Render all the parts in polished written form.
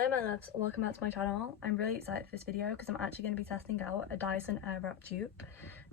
Hello my loves, welcome back to my channel. I'm really excited for this video because I'm actually going to be testing out a Dyson AIRWRAP dupe,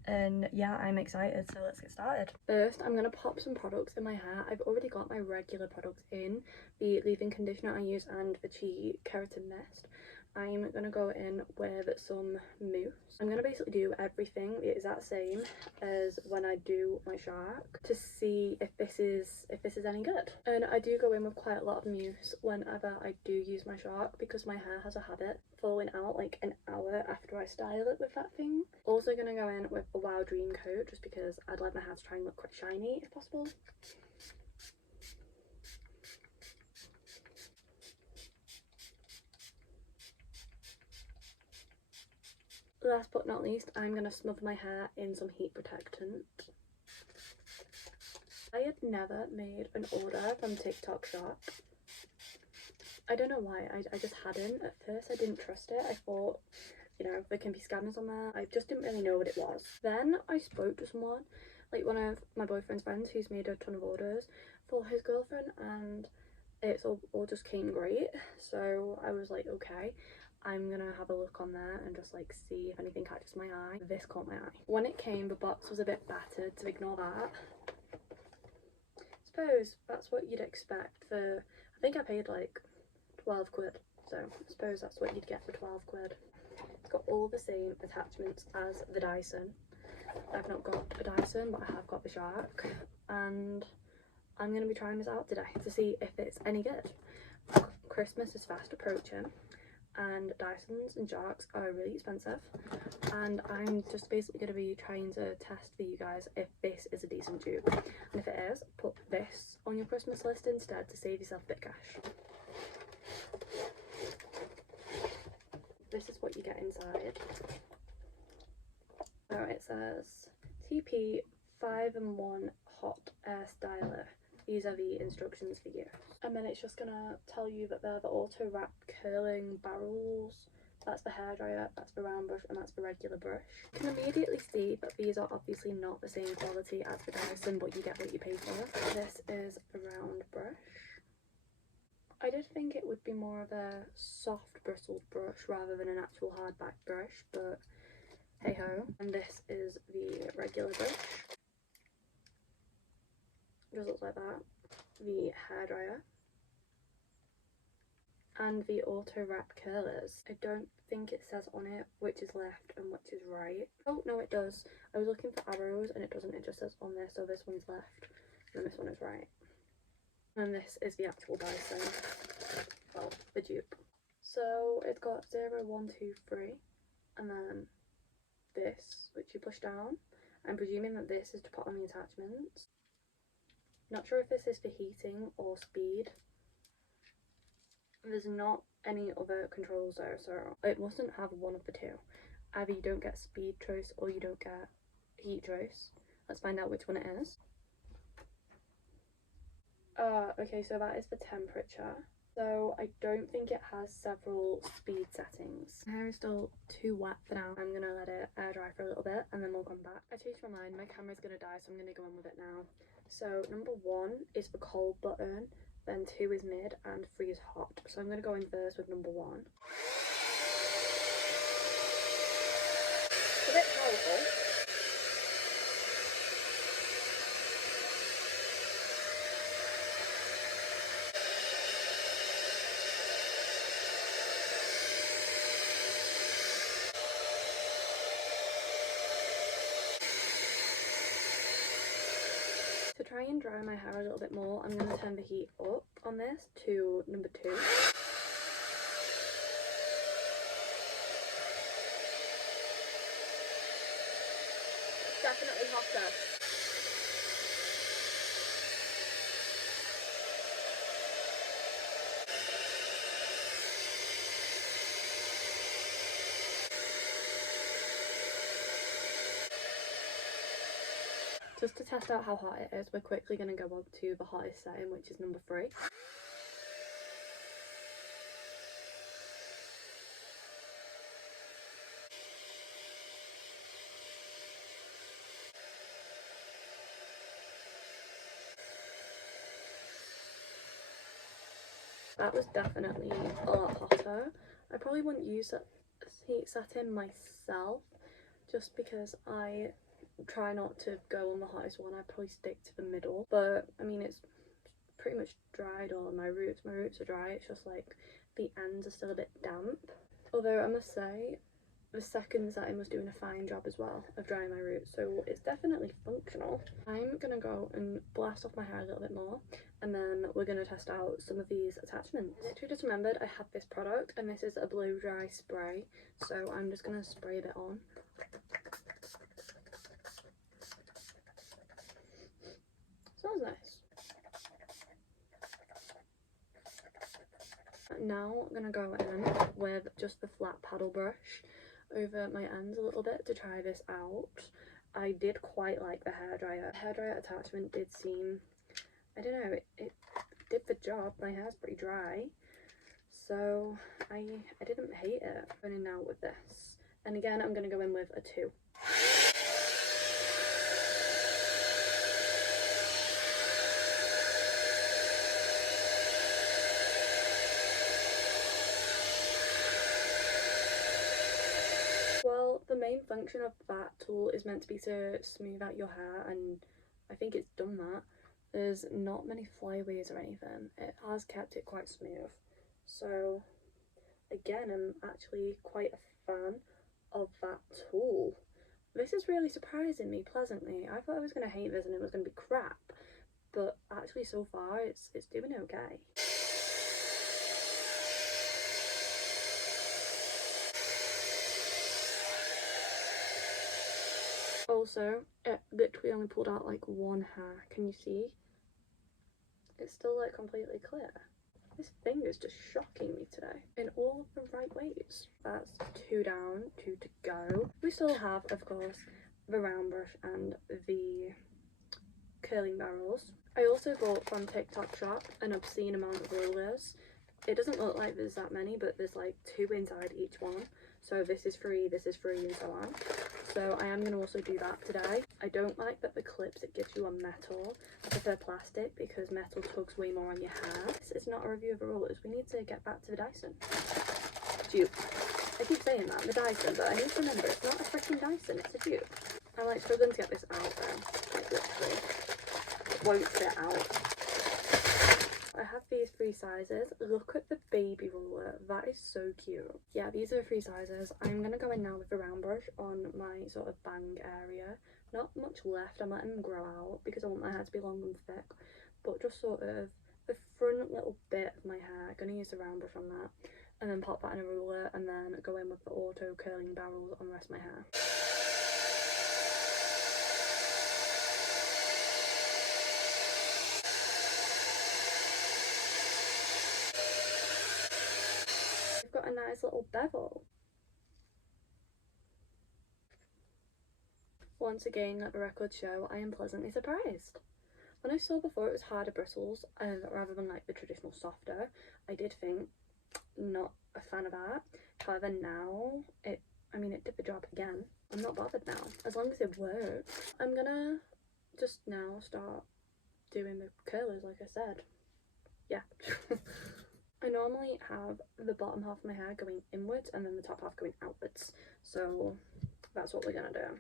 and yeah, I'm excited, so let's get started. First, I'm going to pop some products in my hair. I've already got my regular products in, the leave-in conditioner I use and the Chi Keratin Mist. I'm going to go in with some mousse. I'm going to basically do everything the exact same as when I do my shark to see if this is any good. And I do go in with quite a lot of mousse whenever I do use my shark because my hair has a habit of falling out like an hour after I style it with that thing. Also going to go in with a Wow Dream coat just because I'd like my hair to try and look quite shiny if possible. Last but not least, I'm going to smother my hair in some heat protectant. I had never made an order from TikTok shop. I don't know why, I just hadn't. At first I didn't trust it. I thought, you know, there can be scammers on there. I just didn't really know what it was. Then I spoke to someone, like one of my boyfriend's friends who's made a ton of orders for his girlfriend, and it's all just came great. So I was like, okay, I'm gonna have a look on there and just like see if anything catches my eye. This caught my eye. When it came, the box was a bit battered, so ignore that. Suppose that's what you'd expect for, I think I paid like 12 quid, so I suppose that's what you'd get for 12 quid. It's got all the same attachments as the Dyson. I've not got a Dyson, but I have got the Shark, and I'm going to be trying this out today to see if it's any good. Christmas is fast approaching, and Dysons and Sharks are really expensive, and I'm just basically going to be trying to test for you guys if this is a decent dupe, and if it is, put this on your Christmas list instead to save yourself a bit of cash. This is what you get inside. So it says TP 5-in-1 hot air styler. These are the instructions for you. And then it's just gonna tell you that they're the auto wrap curling barrels. That's the hairdryer, that's the round brush, and that's the regular brush. You can immediately see that these are obviously not the same quality as the Dyson, but you get what you pay for. This is a round brush. I did think it would be more of a soft bristled brush rather than an actual hardback brush, but hey ho. And this is the regular brush. It just looks like that. The hairdryer. And the auto wrap curlers. I don't think it says on it which is left and which is right. Oh no, it does. I was looking for arrows and it doesn't, it just says on there, so this one's left and this one is right. And this is the actual Dyson, well, the dupe. So it's got 0, 1, 2, 3, and then this, which you push down. I'm presuming that this is to put on the attachments. Not sure if this is for heating or speed. There's not any other controls there, so it mustn't have one of the two. Either you don't get speed choice or you don't get heat choice. Let's find out which one it is. Okay, so that is the temperature. So I don't think it has several speed settings. My hair is still too wet for now. I'm gonna let it air dry for a little bit and then we'll come back. I changed my mind, my camera's gonna die, so I'm gonna go on with it now. So number 1 is the cold button, then 2 is mid, and 3 is hot. So I'm gonna go in first with number 1. It's a bit powerful. To try and dry my hair a little bit more, I'm going to turn the heat up on this to number 2. Definitely hotter. Just to test out how hot it is, we're quickly going to go on to the hottest setting, which is number 3. That was definitely a lot hotter. I probably wouldn't use that heat setting myself just because I try not to go on the hottest one. I'd probably stick to the middle, but I mean it's pretty much dried all of my roots. My roots are dry, it's just like the ends are still a bit damp. Although I must say the second setting was doing a fine job as well of drying my roots, so it's definitely functional. I'm gonna go and blast off my hair a little bit more, and then we're gonna test out some of these attachments. I literally just remembered I have this product, and this is a blow dry spray, so I'm just gonna spray a bit on. Smells nice. Now I'm gonna go in with just the flat paddle brush over my ends a little bit to try this out. I did quite like the hairdryer. The hairdryer attachment did seem, I don't know, it did the job. My hair's pretty dry, so I didn't hate it. Going in now with this, and again I'm gonna go in with a 2. Well, the main function of that tool is meant to be to smooth out your hair, and I think it's done that. There's not many flyaways or anything. It has kept it quite smooth. So again, I'm actually quite a fan of that tool. This is really surprising me pleasantly. I thought I was going to hate this and it was going to be crap, but actually so far it's doing okay. Also, it literally only pulled out like one hair. Can you see? It's still like completely clear. This thing is just shocking me today in all of the right ways. That's 2 down, 2 to go. We still have, of course, the round brush and the curling barrels. I also bought from TikTok shop an obscene amount of rollers. It doesn't look like there's that many, but there's like 2 inside each one. So this is free, and so on. So I am going to also do that today. I don't like that the clips it gives you are metal. I prefer plastic because metal tugs way more on your hair. This is not a review of the rollers. We need to get back to the Dyson dupe. I keep saying that, the Dyson, but I need to remember it's not a freaking Dyson, it's a dupe. I'm like struggling to get this out though. Like literally. It won't fit out. I have these 3 sizes. Look at the baby roller, that is so cute. Yeah, these are the 3 sizes. I'm gonna go in now with the round brush on my sort of bang area. Not much left, I'm letting them grow out because I want my hair to be long and thick, but just sort of the front little bit of my hair. I'm gonna use the round brush on that, and then pop that in a ruler, and then go in with the auto curling barrels on the rest of my hair. Got a nice little bevel. Once again, let the record show, I am pleasantly surprised. When I saw before it was harder bristles rather than like the traditional softer, I did think not a fan of that. However, now it did the job again. I'm not bothered now, as long as it works. I'm gonna just now start doing the curlers like I said. Yeah. I normally have the bottom half of my hair going inwards and then the top half going outwards, so that's what we're gonna do.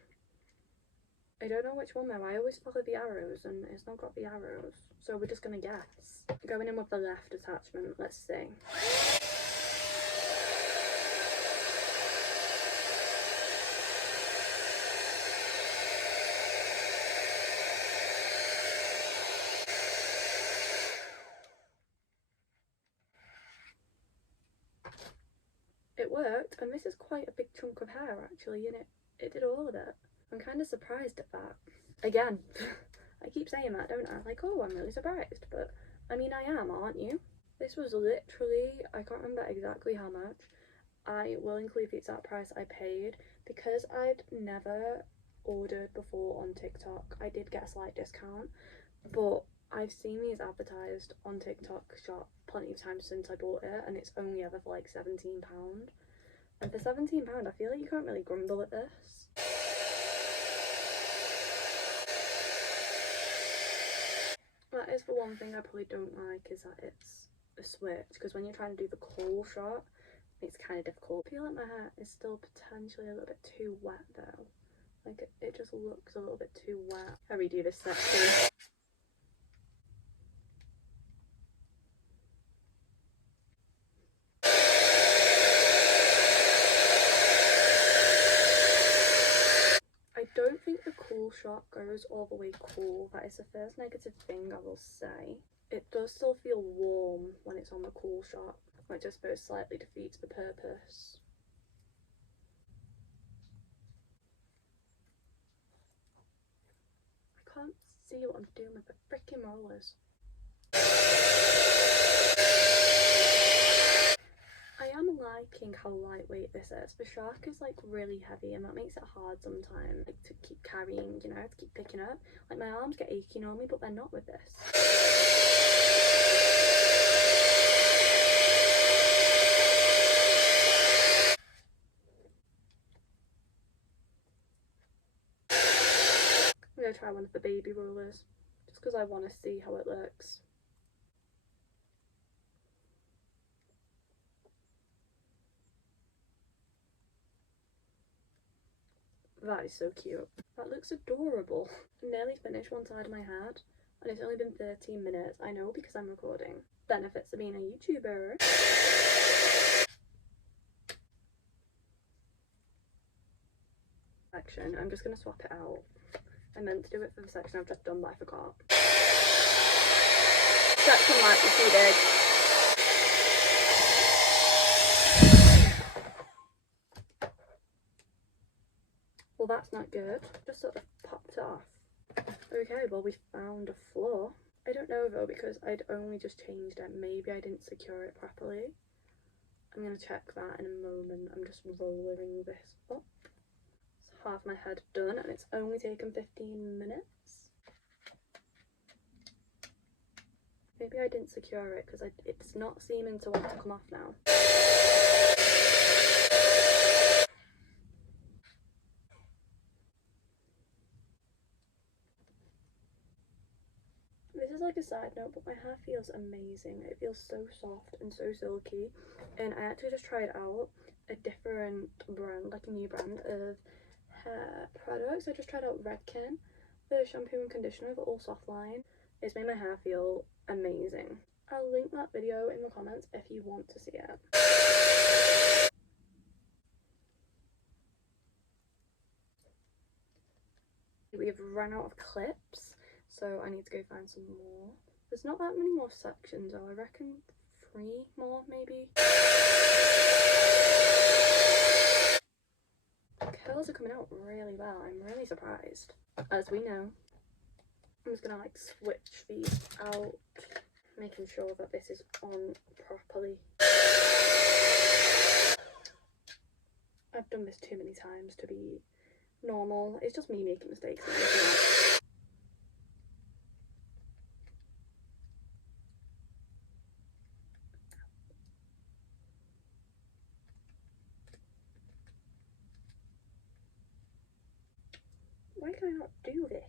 I don't know which one though. I always follow the arrows and it's not got the arrows, so we're just gonna guess. Going in with the left attachment, let's see. It worked, and this is quite a big chunk of hair actually, and it did all of it. I'm kind of surprised at that. Again, I keep saying that, don't I? Like, oh, I'm really surprised, but I mean, I am, aren't you? This was literally, I can't remember exactly how much. I will include the exact price I paid. Because I'd never ordered before on TikTok, I did get a slight discount, but I've seen these advertised on TikTok shop plenty of times since I bought it, and it's only ever for like £17. And for £17, I feel like you can't really grumble at this. That is the one thing I probably don't like, is that it's a switch, because when you're trying to do the call shot, It's kind of difficult. I feel like my hair is still potentially a little bit too wet though. Like it just looks a little bit too wet. I redo this section. I don't think the cool shot goes all the way cool. That is the first negative thing I will say. It does still feel warm when it's on the cool shot, which I suppose slightly defeats the purpose. I can't see what I'm doing with the freaking rollers. I am liking how lightweight this is. The shark is like really heavy and that makes it hard sometimes, like to keep carrying, you know, to keep picking up. Like my arms get achy normally, but they're not with this. I'm gonna try one of the baby rollers just because I want to see how it looks. That is so cute. That looks adorable. I'm nearly finished one side of my head and it's only been 13 minutes. I know because I'm recording. Benefits of being a YouTuber. Section. I'm just gonna swap it out. I meant to do it for the section I've just done but I forgot. Section might be too big. Well, that's not good. Just sort of popped off. Okay, well we found a flaw. I don't know though because I'd only just changed it. Maybe I didn't secure it properly. I'm gonna check that in a moment. I'm just rolling this up. It's half my head done and it's only taken 15 minutes. Maybe I didn't secure it because it's not seeming to want to come off now. This is like a side note, but my hair feels amazing. It feels so soft and so silky. And I actually just tried out a different brand, like a new brand of hair products. I just tried out Redken, the shampoo and conditioner, the all soft line. It's made my hair feel amazing. I'll link that video in the comments if you want to see it. We've run out of clips, so I need to go find some more. There's not that many more sections though. I reckon 3 more maybe. Curls are coming out really well. I'm really surprised. As we know, I'm just gonna like switch these out, making sure that this is on properly. I've done this too many times to be normal. It's just me making mistakes. Why can I not do this?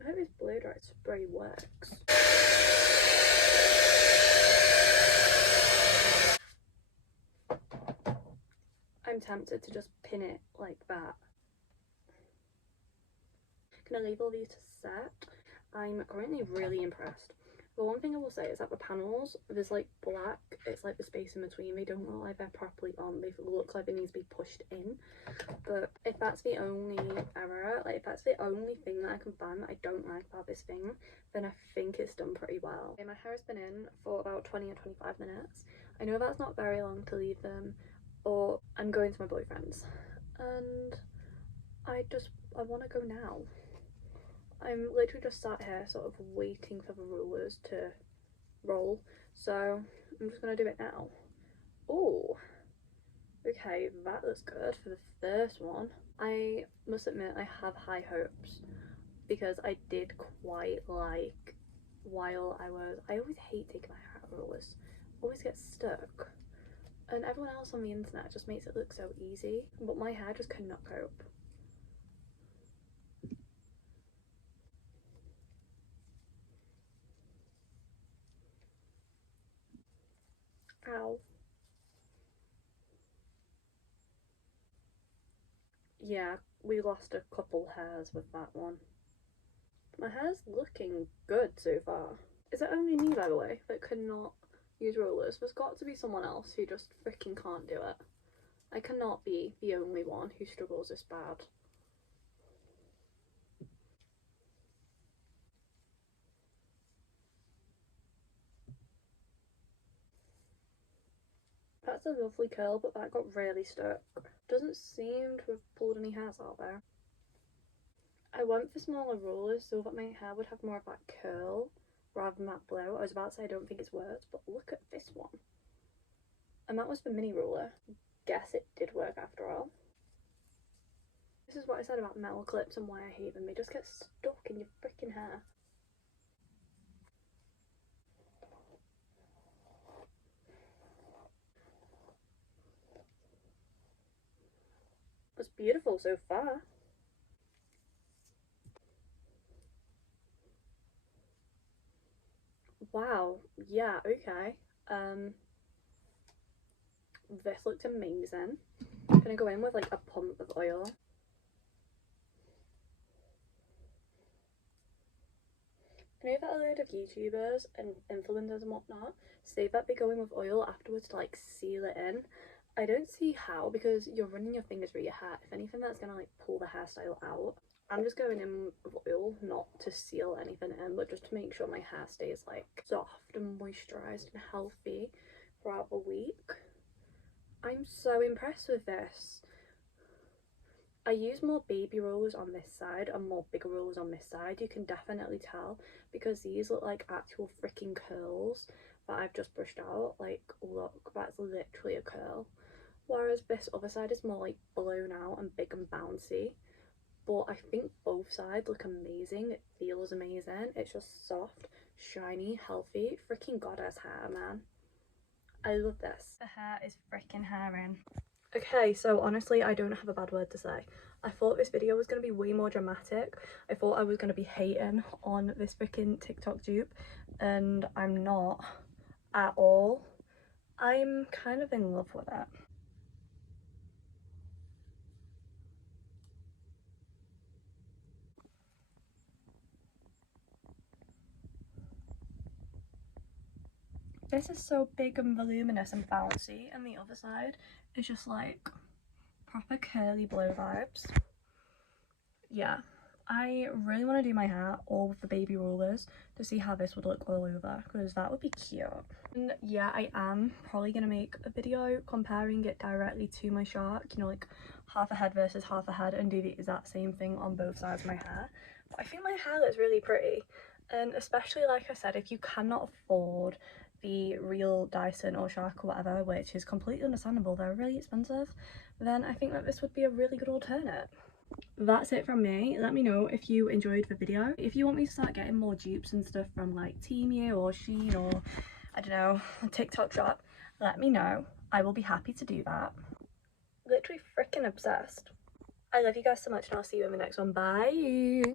I hope this blow dry spray works. I'm tempted to just pin it like that. Gonna leave all these to set. I'm currently really impressed. The one thing I will say is that the panels, there's like black, it's like the space in between, they don't look like they're properly on, they look like they need to be pushed in. But if that's the only error, like if that's the only thing that I can find that I don't like about this thing, then I think it's done pretty well. Okay, my hair has been in for about 20 or 25 minutes. I know that's not very long to leave them, or I'm going to my boyfriend's and I want to go now. I'm literally just sat here sort of waiting for the rollers to roll, so I'm just gonna do it now. Oh, okay, that looks good for the first one. I must admit I have high hopes because I did quite like while I always hate taking my hair out rollers, always get stuck, and everyone else on the internet just makes it look so easy, but my hair just cannot cope. Ow. yeah, we lost a couple hairs with that one. My hair's looking good so far. Is it only me, by the way, that cannot use rollers? There's got to be someone else who just freaking can't do it. I cannot be the only one who struggles this bad. That's a lovely curl, but that got really stuck. Doesn't seem to have pulled any hairs out there. I went for smaller rollers so that my hair would have more of that curl rather than that blow. I was about to say I don't think it's worked, but look at this one. And that was the mini roller. Guess it did work after all. This is what I said about metal clips and why I hate them. They just get stuck in your freaking hair. It's beautiful so far. Wow, yeah, okay. This looked amazing. I'm gonna go in with like a pump of oil. I know that a load of YouTubers and influencers and whatnot say that they go in with oil afterwards to like seal it in. I don't see how, because you're running your fingers through your hair. If anything, that's gonna like pull the hairstyle out. I'm just going in with oil, not to seal anything in, but just to make sure my hair stays like soft and moisturised and healthy throughout the week. I'm so impressed with this. I use more baby rollers on this side and more bigger rollers on this side. You can definitely tell because these look like actual freaking curls that I've just brushed out. Like, look, that's literally a curl. Whereas this other side is more like blown out and big and bouncy. But I think both sides look amazing. It feels amazing. It's just soft, shiny, healthy. Freaking goddess hair, man. I love this. The hair is freaking hairing. Okay, so honestly, I don't have a bad word to say. I thought this video was going to be way more dramatic. I thought I was going to be hating on this freaking TikTok dupe, and I'm not at all. I'm kind of in love with it. This is so big and voluminous and bouncy, and the other side is just like proper curly blow vibes. Yeah, I really want to do my hair all with the baby rollers to see how this would look all over, because that would be cute. And yeah, I am probably going to make a video comparing it directly to my shark, you know, like half a head versus half a head, and do the exact same thing on both sides of my hair. But I think my hair looks really pretty, and especially, like I said, if you cannot afford the real Dyson or Shark or whatever, which is completely understandable, they're really expensive, then I think that this would be a really good alternate. That's it from me. Let me know if you enjoyed the video. If you want me to start getting more dupes and stuff from like Temu or Shein or I don't know, a TikTok shop, let me know. I will be happy to do that. Literally freaking obsessed. I love you guys so much, and I'll see you in the next one. Bye.